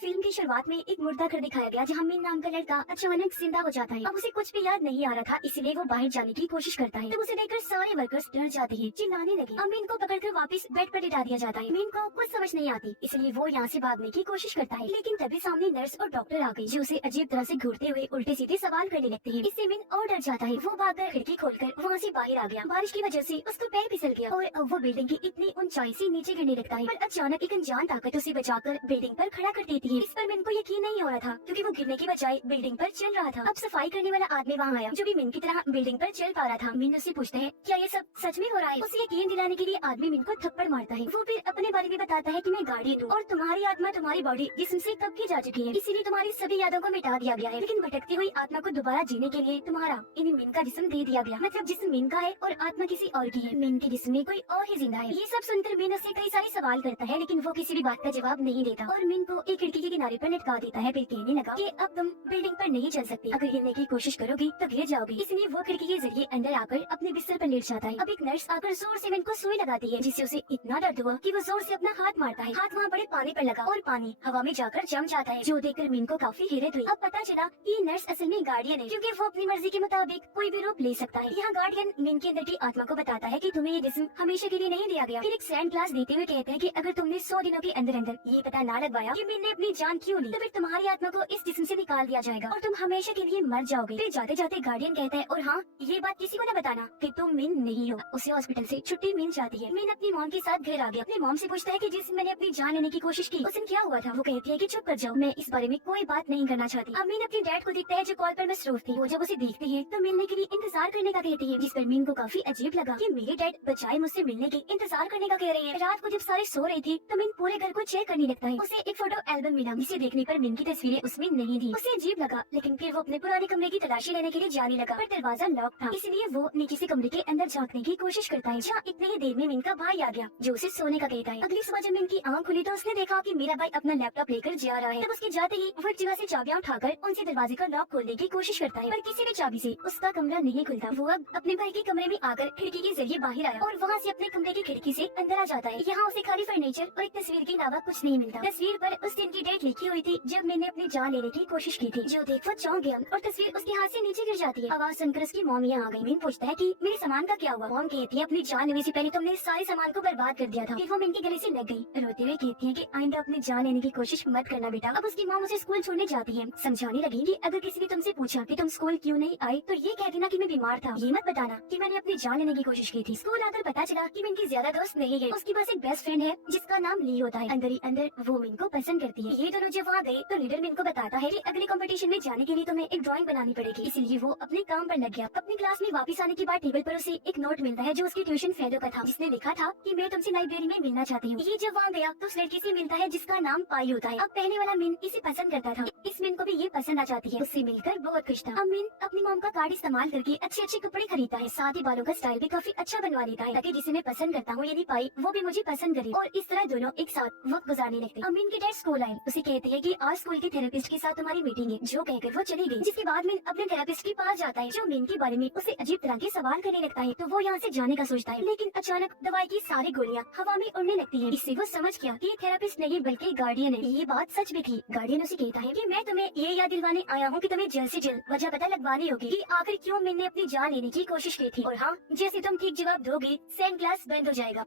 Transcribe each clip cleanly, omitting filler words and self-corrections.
Film की शुरुआत में एक मुर्दा घर दिखाया गया जहाँ मीन नाम का लड़का अचानक जिंदा हो जाता है। अब उसे कुछ भी याद नहीं आ रहा था, इसलिए वो बाहर जाने की कोशिश करता है। तब उसे देखकर सारे वर्कर्स डर जाते हैं, चिल्लाने लगे। अब मीन को पकड़कर वापस बेड पर लिटा दिया जाता है। मीन को कुछ समझ नहीं आती, इसलिए वो यहाँ से भागने की कोशिश करता है, लेकिन तभी सामने नर्स और डॉक्टर आ गई, जो उसे अजीब तरह से घूरते हुए उल्टे सीधे सवाल करने लगते हैं। इससे मीन और डर जाता है। वो भागकर खिड़की खोलकर वहाँ से बाहर आ गया। बारिश की वजह से उसका पैर फिसल गया और अब वो बिल्डिंग की इतनी ऊंचाई से नीचे गिरने लगता है। पर अचानक एक अनजान ताकत उसे बचाकर बिल्डिंग पर खड़ा कर देती है। इस पर मीन को यकीन नहीं हो रहा था, क्योंकि वो गिरने की बजाय बिल्डिंग पर चल रहा था। अब सफाई करने वाला आदमी वहाँ आया, जो भी मीन की तरह बिल्डिंग पर चल पा रहा था। मीन उससे पूछता है, क्या ये सब सच में हो रहा है? उसे यकीन दिलाने के लिए आदमी मीन को थप्पड़ मारता है। वो फिर अपने बारे में बताता है कि मैं गार्डियन हूँ और तुम्हारी आत्मा तुम्हारी बॉडी जिस्म से कब की जा चुकी है, इसीलिए तुम्हारी सभी यादों को मिटा दिया गया है, लेकिन भटकती हुई आत्मा को दोबारा जीने के लिए तुम्हारा इन मीन का जिस्म दे दिया गया। मतलब जिस्म मीन का है और आत्मा किसी और की है। मीन के जिस्म में कोई और ही जिंदा है। ये सब सुनकर मीन उससे कई सारे सवाल करता है, लेकिन वो किसी भी बात का जवाब नहीं देता और मीन को एक खिड़की के किनारे पर लटका देता है। फिर कहने लगा कि अब तुम बिल्डिंग पर नहीं चल सकती, अगर गिरने की कोशिश करोगी तो गिर जाओगी। इसलिए वो खिड़की के जरिए अंदर आकर अपने बिस्तर पर लेट जाता है। अब एक नर्स आकर जोर से मीन को सुई लगाती है, जिससे उसे इतना दर्द हुआ कि वो जोर से अपना हाथ मारता है। हाथ वहाँ बड़े पानी पर लगा और पानी हवा में जाकर जम जाता है, जो देखकर मीन को काफी हैरत हुई। अब पता चला कि नर्स असल में गार्डियन है, क्योंकि वो अपनी मर्जी के मुताबिक कोई भी रूप ले सकता है। यहाँ गार्डियन मीन के अंदर की आत्मा को बताता है कि तुम्हें ये जिस्म हमेशा के लिए नहीं दिया गया। फिर एक सैंड क्लास देते हुए कहते हैं कि अगर तुमने 100 दिनों के अंदर अंदर ये पता ना लगवाया कि मीन ने अपनी जान क्यों ली, तो फिर तुम्हारी आत्मा को इस जिस्म से निकाल दिया जाएगा और तुम हमेशा के लिए मर जाओगे। फिर जाते जाते गार्डियन कहता है, और हाँ, ये बात किसी को न बताना कि तुम मीन नहीं हो। उसे हॉस्पिटल से छुट्टी मिल जाती है। मीन अपनी मॉम के साथ घर आ गया। अपनी मॉम से पूछता है कि जिस मैंने अपनी जान लेने की कोशिश की उस दिन क्या हुआ था। वो कहती है कि चुप कर जाओ, मैं इस बारे में कोई बात नहीं करना चाहती। अब मीन अपनी डैड को देखता है, जो कॉल पर मसरूफ थी। वो जब उसे देखती है तो मिलने के लिए इंतजार करने का कहती है, जिस पर मीन को काफी अजीब लगा कि मेरे डैड बचाए मुझसे मिलने के इंतजार करने का कह रहे हैं। रात को जब सारे सो रही थी तो मीन पूरे घर को चेक करने लगता है। उसे एक फोटो एल्बम मिला, जिसे देखने पर मीन की तस्वीरें उसमें नहीं थी। उसे अजीब लगा, लेकिन फिर वो अपने पुराने कमरे की तलाशी लेने के लिए जाने लगा, पर दरवाजा लॉक था। इसलिए वो नीचे से कमरे के अंदर झांकने की कोशिश करता है, जहाँ इतने ही देर में मीन का भाई आ गया, जो उसे सोने का कहता है। अगली सुबह जब मीन की आँख खुली तो उसने देखा कि मेरा भाई अपना लैपटॉप लेकर जा रहा है। तब उसके जाते ही वो एक जगह से चाबियां उठाकर उनसे दरवाजे का लॉक खोलने की कोशिश करता है, पर किसी भी चाबी से उसका कमरा नहीं खुलता। वो अब अपने भाई के कमरे में आकर खिड़की के जरिए बाहर आया और वहाँ से अपने कमरे की खिड़की से अंदर आ जाता है। यहाँ उसे खाली फर्नीचर और एक तस्वीर के अलावा कुछ नहीं मिलता। तस्वीर पर उस दिन की डेट लिखी हुई थी जब मैंने अपनी जान लेने की कोशिश की थी, जो देख वो चौंक गया और तस्वीर उसके हाथ से नीचे गिर जाती है। आवाज सुनकर उसकी मॉम यहाँ आ गई। मीन पूछता है कि मेरे सामान का क्या हुआ। मॉम कहती है, अपनी जान लेने से पहले तुमने सारे सामान को बर्बाद कर दिया था। फिर वो मीन के गले से लग गई, रोते हुए कहती है कि आइंदा अपनी जान लेने की कोशिश मत करना बेटा। अब उसकी मॉम उसे स्कूल छोड़ने जाती है। समझाने लगी कि अगर किसी ने तुमसे पूछा कि तुम स्कूल क्यों नहीं आई तो ये कह देना कि मैं बीमार था, ये मत बताना कि मैंने अपनी जान लेने की कोशिश की थी। स्कूल आकर पता चला कि मीन की ज्यादा दोस्त नहीं है, उसके पास एक बेस्ट फ्रेंड है जिसका नाम ली होता है। अंदर ही अंदर वो मीन को पसंद करती है। ये दोनों जब वहाँ गए तो लीडर मीन को बताता है कि अगले कंपटीशन में जाने के लिए तुम्हें एक ड्राइंग बनानी पड़ेगी, इसलिए वो अपने काम पर लग गया। अपनी क्लास में वापस आने के बाद टेबल पर उसे एक नोट मिलता है, जो उसकी ट्यूशन फेलो का था, जिसने लिखा था कि मैं तुमसे लाइब्रेरी में मिलना चाहती हूँ। ये जब वहाँ गया तो उस लड़की से मिलता है जिसका नाम पाई होता है। अब पहले वाला मीन इसे पसंद करता था, इस मीन को भी ये पसंद आ जाती है। उससे मिलकर बहुत खुश था। अब मीन अपनी मॉम का कार्ड इस्तेमाल करके अच्छे अच्छे कपड़े खरीदता है, साथ ही बालों का स्टाइल भी काफी अच्छा बनवा लेता है, ताकि जिसे मैं पसंद करता हूँ यदि पाई वो भी मुझे पसंद करे, और इस तरह दोनों एक साथ वक्त गुजारने लगते। अब मीन की डैड स्कूल आए, उसे कहते हैं कि आज स्कूल के थेरेपिस्ट के साथ तुम्हारी मीटिंग है, जो कहकर वो चली गई। जिसके बाद मीन अपने थेरेपिस्ट के पास जाता है, जो मीन के बारे में उसे अजीब तरह के सवाल करने लगता है। तो वो यहाँ से जाने का सोचता है, लेकिन अचानक दवाई की सारी गोलियाँ हवा में उड़ने लगती है। इससे वो समझ गया कि थेरेपिस्ट नहीं बल्कि गार्डियन है। ये बात सच भी थी। गार्डियन उसे कहता है कि मैं तुम्हें ये याद दिलवाने आया हूँ कि तुम्हें जल्द से जल्द वजह पता लगवानी होगी कि आखिर क्यों मीन ने अपनी जान लेने की कोशिश की थी, और हाँ, जैसे तुम ठीक जवाब दोगे सैंड क्लास बंद हो जाएगा।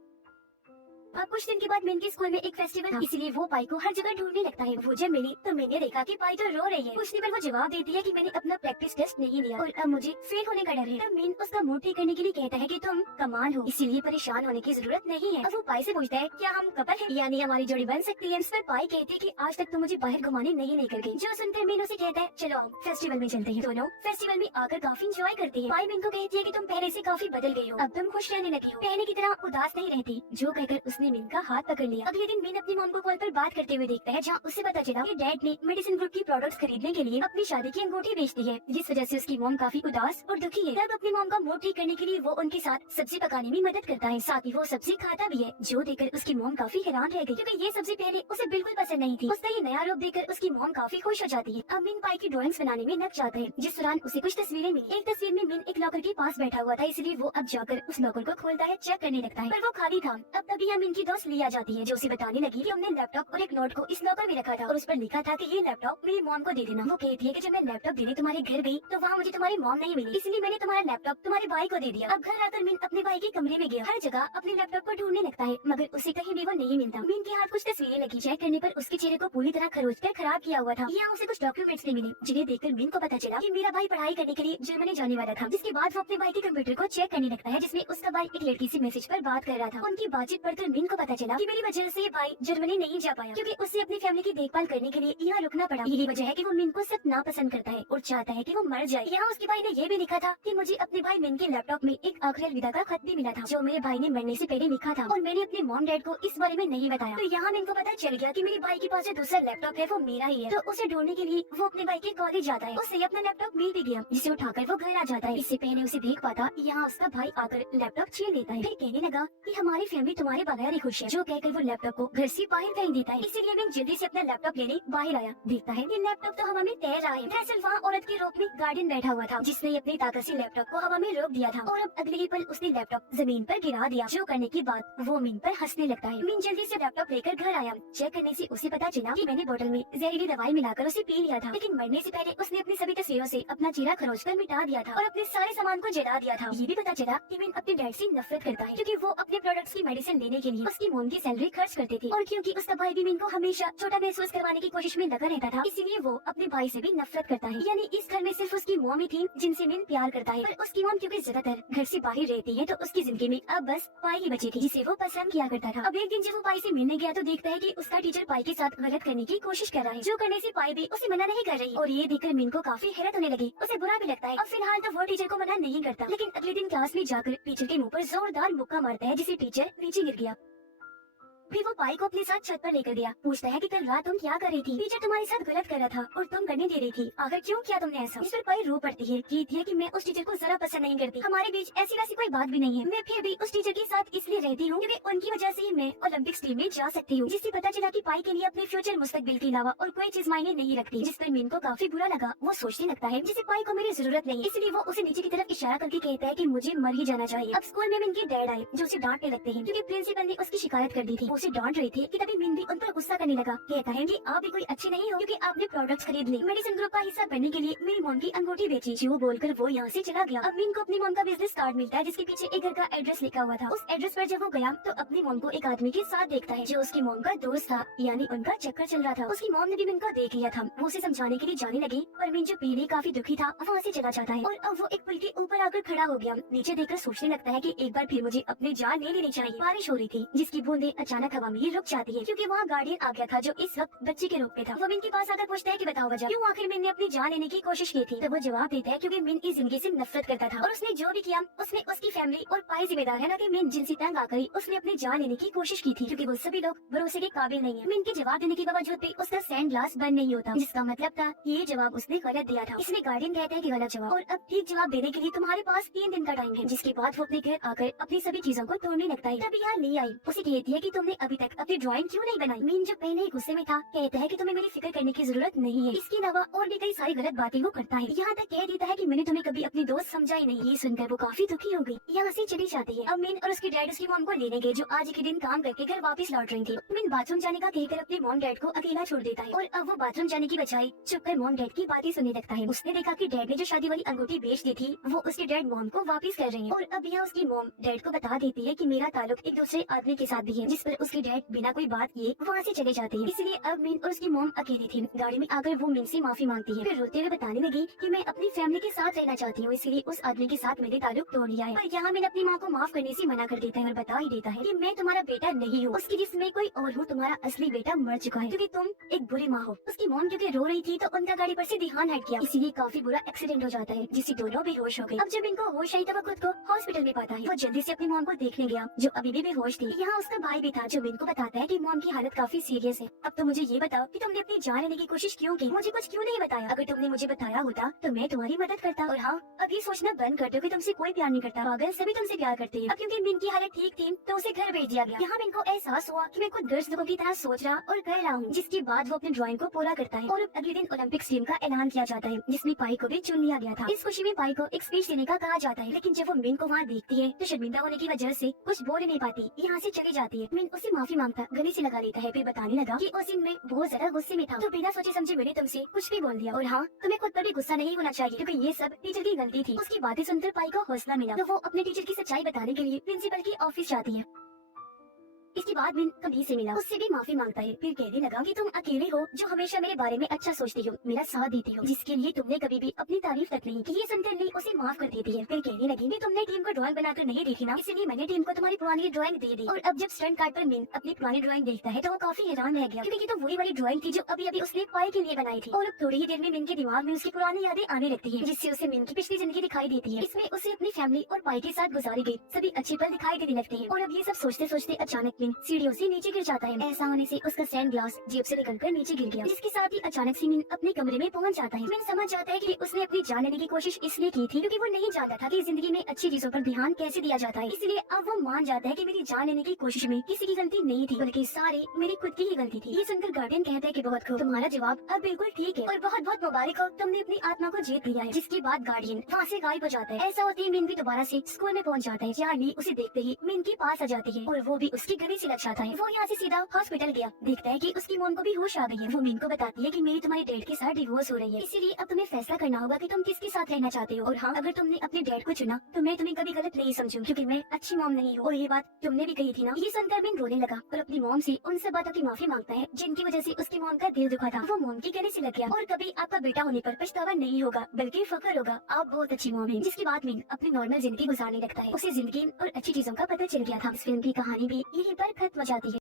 अब कुछ दिन के बाद मीन के स्कूल में एक फेस्टिवल था, इसलिए वो पाई को हर जगह ढूंढने लगता है। वो जब मिली तो मैंने देखा कि पाई तो रो रही है। पूछने पर वो जवाब देती है कि मैंने अपना प्रैक्टिस टेस्ट नहीं लिया और अब मुझे फेल होने का डर है। तब मीन उसका मूड ठीक करने के लिए कहता है कि तुम कमाल हो, इसीलिए परेशान होने की जरूरत नहीं है। अब वो पाई से पूछता है, क्या हम कपल हैं, यानी हमारी जोड़ी बन सकती है। इस पर पाई कहती है कि आज तक तो मुझे बाहर घुमाने नहीं लेकर गई, जो सुनकर मीन उसे कहता है, चलो फेस्टिवल में चलते हैं। दोनों फेस्टिवल में आकर काफी इंजॉय करते हैं। पाई मीन को कहती है कि तुम पहले से काफी बदल गई हो, अब तुम खुश रहने लगी हो, पहले की तरह उदास नहीं रहती, जो कहकर उसने मीन का हाथ पकड़ लिया। अगले दिन मीन अपनी मॉम को कॉल पर बात करते हुए देखता है, जहाँ उसे पता चला कि डैड ने मेडिसिन ग्रुप की प्रोडक्ट्स खरीदने के लिए अपनी शादी की अंगूठी बेच दी है, जिस वजह से उसकी मॉम काफी उदास और दुखी है। तब अपनी मॉम का मूड ठीक करने के लिए वो उनके साथ सब्जी पकाने में मदद करता है, साथ ही वो सब्जी खाता भी है, जो देखकर उसकी मॉम काफी हैरान रह गई, क्योंकि ये सब्जी पहले उसे बिल्कुल पसंद नहीं थी। उसका ये नया रूप देखकर उसकी मॉम काफी खुश हो जाती है। अब मीन पाई की ड्राइंग्स बनाने में लग जाता है, जिस दौरान उसे कुछ तस्वीरें मिली। एक तस्वीर में मीन एक लॉकर के पास बैठा हुआ था, इसलिए वो अब जाकर उस लॉकर को खोलता है, चेक करने लगता है, पर वो खाली था। अब तभी मीन मिन की दोस्त लिया जाती है, जो उसे बताने लगी कि हमने लैपटॉप और एक नोट को इस लॉकर में रखा था और उस पर लिखा था कि ये लैपटॉप मेरी मॉम को दे देना। वो कहती है कि जब मैं लैपटॉप देने तुम्हारे घर गई तो वहाँ मुझे तुम्हारी मॉम नहीं मिली, इसलिए मैंने तुम्हारा लैपटॉप तुम्हारे भाई को दे दिया। अब घर आकर मिन अपने भाई के कमरे में गया, हर जगह अपने लैपटॉप को ढूंढने लगता है, मगर उसे कहीं भी वो नहीं मिलता। मिन के हाथ कुछ तस्वीरें लगी, चेक करने पर उसके चेहरे को पूरी तरह खरोच कर खराब किया हुआ था। यहाँ उसे कुछ डॉक्यूमेंट्स नहीं मिले, जिन्हें देखकर मिन को पता चला कि मेरा भाई पढ़ाई करने के लिए जर्मनी जाने वाला था। जिसके बाद वो अपने भाई के कंप्यूटर को चेक करने लगता है, जिसमें उसका भाई एक लड़की से मैसेज पर बात कर रहा था। उनकी बातचीत पढ़कर मिन को पता चला कि मेरी वजह से ये भाई जर्मनी नहीं जा पाया, क्योंकि उसे अपनी फैमिली की देखभाल करने के लिए यहाँ रुकना पड़ा। यही वजह है कि वो मिन को सख्त नापसंद करता है और चाहता है कि वो मर जाए। यहाँ उसके भाई ने ये भी लिखा था कि मुझे अपने भाई मिन के लैपटॉप में एक आखिरी अलविदा का खत भी मिला था, जो मेरे भाई ने मरने से पहले लिखा था और मैंने अपने मॉम डैड को इस बारे में नहीं बताया। तो यहाँ मिन को पता चल गया कि मेरे भाई के पास जो दूसरा लैपटॉप है वो मेरा ही है। तो उसे ढूंढने के लिए वो अपने भाई के कॉलेज जाता है। उसे अपना लैपटॉप मिल भी गया, जिसे उठाकर वो घर आ जाता है। इससे पहले उसे देख पाता, यहाँ उसका भाई आकर लैपटॉप छीन लेता है, फिर कहने लगा कि हमारी फैमिली तुम्हारे बगैर ही खुश है, जो कहकर वो लैपटॉप को घर से बाहर फेंक देता है। इसीलिए मैं जल्दी से अपना लैपटॉप लेने बाहर आया, देखता है कि लैपटॉप तो हवा में तैर रहा है। दरअसल वहाँ औरत के रोक में गार्डियन बैठा हुआ था, जिसने अपनी ताकत से लैपटॉप को हवा में रोक दिया था और अब अगले ही पल उसने लैपटॉप जमीन पर गिरा दिया, जो करने के बाद वो मिन पर हंसने लगता है। मिन जल्दी से लैपटॉप लेकर घर आया। चेक करने से उसे पता चला कि मैंने बोतल में जहरीली दवाई मिलाकर उसे पी लिया था, लेकिन मरने से पहले उसने अपनी सभी तस्वीरों से अपना चेहरा खरोच कर मिटा दिया था और अपने सारे सामान को जला दिया था। ये भी पता चला कि मिन अपने डैड से नफरत करता है, क्योंकि वो अपने प्रोडक्ट्स की मेडिसिन लेने के लिए उसकी मॉम की सैलरी खर्च करते थे और क्योंकि उसका भाई भी मिन को हमेशा छोटा महसूस करवाने की कोशिश में लगा रहता था, इसीलिए वो अपने भाई से भी नफरत करता है। यानी इस घर में सिर्फ उसकी मॉम ही थी जिनसे मिन प्यार करता है, पर उसकी मॉम क्योंकि ज्यादातर घर से बाहर रहती है, तो उसकी जिंदगी में अब बस पाई ही बची थी, जिसे वो पसंद किया करता था। अब एक दिन जब वो पाई से मिलने गया तो देखता है कि उसका टीचर पाई के साथ गलत करने की कोशिश कर रहा है, जो करने से पाई भी उसे मना नहीं कर रही और ये देखकर मिन को काफी हैरत होने लगी। उसे बुरा भी लगता है और फिलहाल तो वो टीचर को मना नहीं करता, लेकिन अगले दिन क्लास में जाकर टीचर के मुंह पर जोरदार मुक्का मारता है, जिसे टीचर नीचे गिर गया। फिर वो पाई को अपने साथ छत पर लेकर गया, पूछता है कि कल रात तुम क्या कर रही थी? टीचर तुम्हारे साथ गलत कर रहा था और तुम करने दे रही थी, आखिर क्यों किया तुमने ऐसा? इस पर पाई रो पड़ती है, कहती है कि मैं उस टीचर को जरा पसंद नहीं करती, हमारे बीच ऐसी वैसी कोई बात भी नहीं है, मैं फिर भी उस टीचर के साथ इसलिए रहती हूँ क्योंकि उनकी वजह से ही मैं ओलंपिक्स टीम में जा सकती हूँ। जिससे पता चला कि पाई के लिए अपने फ्यूचर मुस्तकबिल के अलावा और कोई चीज मायने नहीं रखती, जिस पर मिन को काफी बुरा लगा। वो सोचने लगता है जिसे पाई को मेरी जरूरत नहीं, इसलिए वो उसे नीचे की तरफ इशारा करके कहता है कि मुझे मर ही जाना चाहिए। अब स्कूल में मिन के डैड आए, जो उसे डांटने लगते हैं क्योंकि प्रिंसिपल ने उसकी शिकायत कर दी थी। वो उसे डांट रही थी कि तभी मिन भी उन पर गुस्सा करने लगा, कहता है कि आप भी कोई अच्छे नहीं हो क्योंकि आपने प्रोडक्ट्स खरीद ली, मेडिसिन ग्रुप का हिस्सा बनने के लिए मेरी मॉम की अंगूठी बेची। जो बोलकर वो यहाँ से चला गया। अब मिन को अपनी मॉम का बिजनेस कार्ड मिलता है, जिसके पीछे एक घर का एड्रेस लिखा हुआ था। उस एड्रेस पर जब वो गया तो अपनी मॉम को एक आदमी के साथ देखता है, जो उसकी मॉम का दोस्त था, यानी उनका चक्कर चल रहा था। उसकी मॉम ने भी मिन को देख लिया था। वो उसे समझाने के लिए जाने लगी, पर मिन जो पहले काफी दुखी था वहाँ से चला जाता है और अब वो एक पुल के ऊपर आकर खड़ा हो गया। नीचे देखकर सोचने लगता है कि एक बार फिर मुझे अपनी जान ले लेनी चाहिए। बारिश हो रही थी, जिसकी बूंदें अचानक हवा में रुक जाती है, क्योंकि वहाँ गार्डियन आ गया था, जो इस वक्त बच्चे के रूप में था। वो मिन के पास आकर पूछता है कि बताओ वजह, क्यों आखिर मिन ने अपनी जान लेने की कोशिश की थी? तो वो जवाब देता है क्योंकि मिन इस जिंदगी से नफरत करता था और उसने जो भी किया उसमें उसकी फैमिली और पाई जिम्मेदार है, ना कि मिन जिनसे तंग आकर उसने अपनी जान लेने की कोशिश की थी, क्योंकि वो सभी लोग भरोसे के काबिल नहीं है। मिन के जवाब देने के बावजूद भी उसका सैंड ग्लास बंद नहीं होता, जिसका मतलब था ये जवाब उसने गलत दिया था। इसमें गार्डियन कहता है कि गलत जवाब, और अब ठीक जवाब देने के लिए तुम्हारे पास 3 दिन का टाइम है। जिसके बाद वो अपने घर आकर अपनी सभी चीजों को तोड़ने लगता है। तभी यहाँ ले आई, उसे कहती है कि तुमने अभी तक अपनी ड्राइंग क्यों नहीं बनाई? मिन जो पहले ही गुस्से में था, कहता है कि तुम्हें मेरी फिक्र करने की जरूरत नहीं है, इसके अलावा और भी कई सारी गलत बातें वो करता है। यहाँ तक कह देता है कि मैंने तुम्हें कभी अपनी दोस्त समझा ही नहीं। ये सुनकर वो काफी दुखी हो गई, यहाँ से चली जाती है। अब मिन और उसके डैड उसकी मॉम को लेने गए, जो आज के दिन काम करके घर वापस लौट रही थी। मिन बाथरूम जाने का कहकर अपने मॉम डैड को अकेला छोड़ देता है और अब वो बाथरूम जाने की बजाय चुपकर मॉम डैड की बातें सुनने लगता है। उसने देखा कि डैड ने जो शादी वाली अंगूठी बेच दी थी वो उसके डैड मॉम को वापस कर रहे हैं और अब यहाँ उसकी मॉम डैड को बता देती है कि मेरा ताल्लुक एक दूसरे आदमी के साथ भी है, जिस पर उसके डैड बिना कोई बात किए वहाँ से चले जाते हैं। इसलिए अब मिन और उसकी मॉम अकेली थी। गाड़ी में आकर वो मिन से माफी मांगती है, फिर रोते हुए बताने लगी कि मैं अपनी फैमिली के साथ रहना चाहती हूँ, इसलिए उस आदमी के साथ मैंने ताल्लुक तोड़ लिया है। पर यहाँ मिन अपनी माँ को माफ करने से मना कर देता है और बता ही देता है कि मैं तुम्हारा बेटा नहीं हूँ, उसकी जिस्म में कोई और हूँ, तुम्हारा असली बेटा मर चुका है क्योंकि तुम एक बुरी माँ हो। उसकी मॉम क्योंकि रो रही थी तो उनका गाड़ी पर से ध्यान हट गया, इसीलिए काफी बुरा एक्सीडेंट हो जाता है, जिससे दोनों बेहोश हो गए। अब जब इनको होश आई तो वो खुद को हॉस्पिटल में पाता है। वो जल्दी से अपनी मॉम को देखने गया, जो अभी भी बेहोश थी। यहाँ उसका भाई भी था, जो मिन को बताता है कि मॉम की हालत काफी सीरियस है। अब तो मुझे ये बताओ कि तुमने अपनी जान लेने की कोशिश क्यों की? मुझे कुछ क्यों नहीं बताया? अगर तुमने मुझे बताया होता तो मैं तुम्हारी मदद करता। और हाँ, अब ये सोचना बंद कर दो कि तुमसे कोई प्यार नहीं करता, पागल सभी तुमसे प्यार करते हैं। अब क्योंकि मिन की हालत ठीक थी तो उसे घर भेज दिया गया। यहाँ मिन को एहसास हुआ कि मैं खुद गर्ल्स लोगों की तरह सोच रहा और कर रहा हूँ, जिसके बाद वो अपनी ड्राइंग को पूरा करता है और अब अगले दिन ओलंपिक्स टीम का ऐलान किया जाता है, जिसमें पाई को भी चुन लिया गया था। इस खुशी में पाई को एक स्पीच देने का कहा जाता है, लेकिन जब वो मिन को वहाँ देखती है तो शर्मिंदा होने की वजह से कुछ बोल नहीं पाती, यहाँ से चली जाती है। मिन उससे माफी मांगता, गले से लगा लेता है, फिर बताने लगा कि उस दिन मैं बहुत ज्यादा गुस्से में था, तो बिना सोचे समझे मैंने तुमसे कुछ भी बोल दिया। और हाँ, तुम्हें खुद पर भी गुस्सा नहीं होना चाहिए, क्योंकि ये सब टीचर की गलती थी। उसकी बातें सुनकर पाई को हौसला मिला, तो वो अपने टीचर की सच्चाई बताने के लिए प्रिंसिपल की ऑफिस जाती है। इसके बाद मिन कबीर से मिला, उससे भी माफी मांगता है, फिर कहने लगा कि तुम अकेले हो जो हमेशा मेरे बारे में अच्छा सोचती हो, मेरा साथ देती हो, जिसके लिए तुमने कभी भी अपनी तारीफ तक नहीं की। ये सुनकर नी उसे माफ कर देती है, फिर कहने लगी कि तुमने टीम को ड्राइंग बनाकर नहीं देखी ना, इसलिए मैंने टीम को तुम्हारी पुरानी ड्राइंग दे दी। और अब जब स्टंट कार्ड पर मिन अपनी पुरानी ड्राइंग देखता है तो वो काफी हैरान रह गया, क्योंकि ये तो वही वाली ड्राइंग थी जो अभी अभी उसने पाई के लिए बनाई थी। और अब थोड़ी ही देर में मिन के दिमाग में उसकी पुरानी यादें आने लगती है, जिससे उसे मिन की पिछली जिंदगी दिखाई देती है। इसमें उसे अपनी फैमिली और पाई के साथ गुजारी गई सभी अच्छे पल दिखाई देने लगते हैं। और अब ये सब सोचते सोचते अचानक मिन सीढ़ियों से नीचे गिर जाता है। ऐसा होने से उसका सैंड ग्लास जेब से निकलकर नीचे गिर गया, जिसके साथ ही अचानक से मिन अपने कमरे में पहुंच जाता है। मिन समझ जाता है कि उसने अपनी जान लेने की कोशिश इसलिए की थी क्योंकि वो नहीं जानता था कि जिंदगी में अच्छी चीजों पर ध्यान कैसे दिया जाता है। इसलिए अब वो मान जाता है कि मेरी जान लेने की कोशिश में किसी की गलती नहीं थी, बल्कि सारी मेरी खुद की ही गलती थी। ये सुनकर गार्डियन कहता है कि बहुत खूब, तुम्हारा जवाब अब बिल्कुल ठीक है और बहुत बहुत मुबारक हो, तुमने अपनी आत्मा को जीत लिया है। जिसके बाद गार्डियन वहाँ से गायब हो जाता है। ऐसा होते ही मिन भी दोबारा से स्कूल में पहुंच जाता है, जहाँ ली उसे देखते ही मिन के पास आ जाती है और वो भी उसके गले से लग जाता है। वो यहाँ से सीधा हॉस्पिटल गया, देखता है कि उसकी मॉम को भी होश आ गई है। वो मिन को बताती है कि मेरी तुम्हारे डैड के साथ डिवोर्स हो रही है, इसीलिए अब तुम्हें फैसला करना होगा कि तुम किसके साथ रहना चाहते हो। और हाँ, अगर तुमने अपने डैड को चुना तो मैं तुम्हें कभी गलत नहीं समझूं, क्योंकि मैं अच्छी मॉम नहीं हूँ। और ये बात तुमने भी कही थी ना। ये सुनकर मिन रोने लगा और अपनी मॉम से उन सब बातों की माफी मांगता है जिनकी वजह से उसकी मॉम का दिल दुखा था। वो मॉम के गले से लग गया और कभी आपका बेटा होने पर पछतावा नहीं होगा, बल्कि फख्र होगा, आप बहुत अच्छी मॉम है। जिसके बाद मिन अपनी नॉर्मल जिंदगी गुजारने लगता है। उसे जिंदगी और अच्छी चीजों का पता चल गया था। इस फिल्म की कहानी भी यहीं पर खत्म हो जाती है।